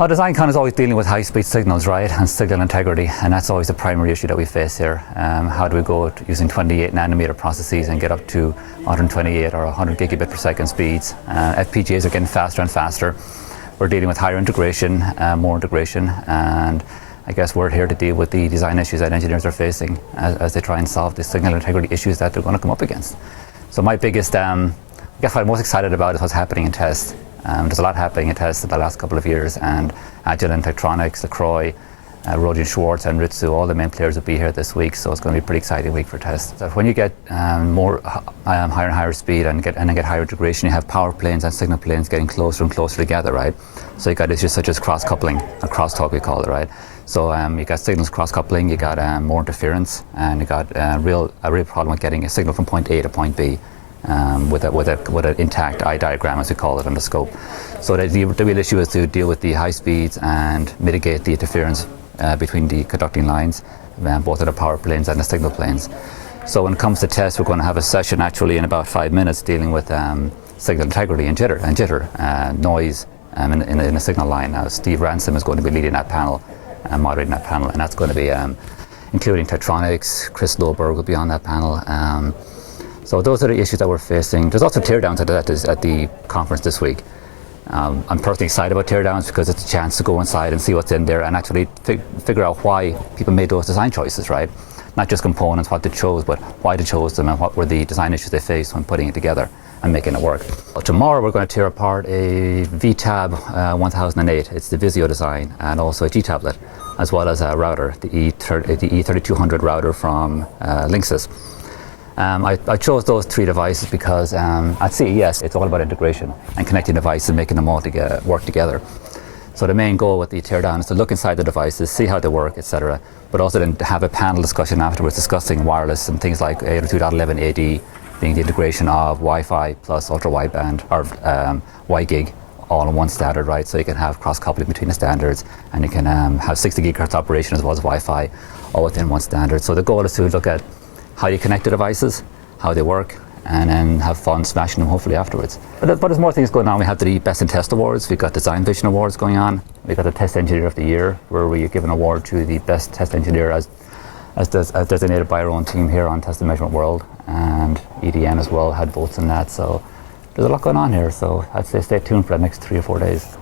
Well, DesignCon is always dealing with high-speed signals, right, and signal integrity, and that's always the primary issue that we face here. How do we go using 28 nanometer processes and get up to 128 or 100 gigabit per second speeds? FPGAs are getting faster and faster. We're dealing with higher integration, more integration, and I guess we're here to deal with the design issues that engineers are facing as they try and solve the signal integrity issues that they're going to come up against. So my biggest, I guess what I'm most excited about is what's happening in test. There's a lot happening in test in the last couple of years, and Agilent, Tektronix, LaCroix, Rohde & Schwarz and Ritsu, all the main players will be here this week, so it's going to be a pretty exciting week for test. So when you get more higher and higher speed and then get higher integration, you have power planes and signal planes getting closer and closer together, right? So you got issues such as cross-coupling, or crosstalk we call it, right? So you got signals cross-coupling, you got more interference, and you got a real problem with getting a signal from point A to point B. With an intact eye diagram, as we call it, on the scope. So the real issue is to deal with the high speeds and mitigate the interference between the conducting lines, both of the power planes and the signal planes. So when it comes to test, we're going to have a session actually in about 5 minutes dealing with signal integrity and jitter, noise in a signal line. Now Steve Ransom is going to be leading that panel and moderating that panel, and that's going to be including Tektronix. Chris Loberg will be on that panel. So those are the issues that we're facing. There's also teardowns at the conference this week. I'm personally excited about teardowns because it's a chance to go inside and see what's in there and actually figure out why people made those design choices, right? Not just components, what they chose, but why they chose them and what were the design issues they faced when putting it together and making it work. Well, tomorrow we're going to tear apart a VTab 1008. It's the Visio design, and also a G tablet, as well as a router, the E3200 router from Linksys. I chose those three devices because at CES it's all about integration and connecting devices and making them all work together. So the main goal with the teardown is to look inside the devices, see how they work, etc., but also then to have a panel discussion afterwards discussing wireless and things like 802.11ad being the integration of Wi-Fi plus ultra-wideband or WiGig all in one standard, right? So you can have cross-coupling between the standards, and you can have 60 gigahertz operation as well as Wi-Fi all within one standard. So the goal is to look at how you connect the devices, how they work, and then have fun smashing them hopefully afterwards. But there's more things going on. We have the Best in Test Awards, we've got Design Vision Awards going on, we've got the Test Engineer of the Year, where we give an award to the best test engineer as designated by our own team here on Test and Measurement World, and EDN as well had votes in that. So there's a lot going on here, so I'd say stay tuned for the next 3 or 4 days.